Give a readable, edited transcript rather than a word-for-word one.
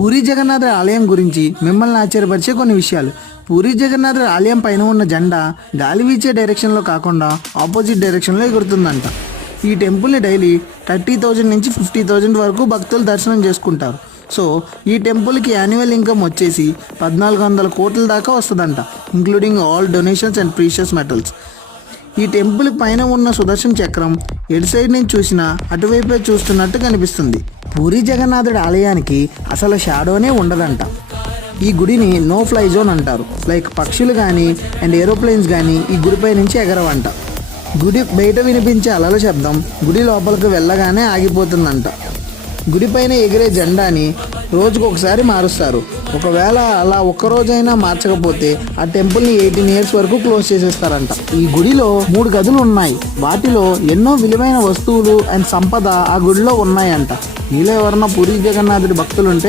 పూరి జగన్నాథుడి ఆలయం గురించి మిమ్మల్ని ఆశ్చర్యపరిచే కొన్ని విషయాలు. పూరి జగన్నాథుడి ఆలయం పైన ఉన్న జెండా గాలి వీచే డైరెక్షన్లో కాకుండా ఆపోజిట్ డైరెక్షన్లో ఎగురుతుందంట. ఈ టెంపుల్ని డైలీ 30,000 నుంచి 50,000 వరకు భక్తులు దర్శనం చేసుకుంటారు. సో ఈ టెంపుల్కి యాన్యువల్ ఇన్కమ్ వచ్చేసి 1,400 కోట్ల దాకా వస్తుందంట, including all donations and precious metals. ఈ టెంపుల్ పైన ఉన్న సుదర్శన్ చక్రం ఎటు సైడ్ నుంచి చూసినా అటువైపే చూస్తున్నట్టు కనిపిస్తుంది. పూరి జగన్నాథుడి ఆలయానికి అసలు షాడోనే ఉండదంట. ఈ గుడిని నో ఫ్లై జోన్ అంటారు. లైక్ పక్షులు కానీ అండ్ ఏరోప్లేన్స్ కానీ ఈ గుడిపై నుంచి ఎగరవంట. గుడి బయట వినిపించే అలల శబ్దం గుడి లోపలికి వెళ్ళగానే ఆగిపోతుందంట. గుడిపైన ఎగిరే జెండాని రోజుకు ఒకసారి మారుస్తారు. ఒకవేళ అలా ఒక్కరోజైనా మార్చకపోతే ఆ టెంపుల్ని 18 ఇయర్స్ వరకు క్లోజ్ చేసేస్తారంట. ఈ గుడిలో 3 గదులు ఉన్నాయి. వాటిలో ఎన్నో విలువైన వస్తువులు అండ్ సంపద ఆ గుడిలో ఉన్నాయంట. మీలో ఎవరన్నా పూరి జగన్నాథుడి భక్తులుంటే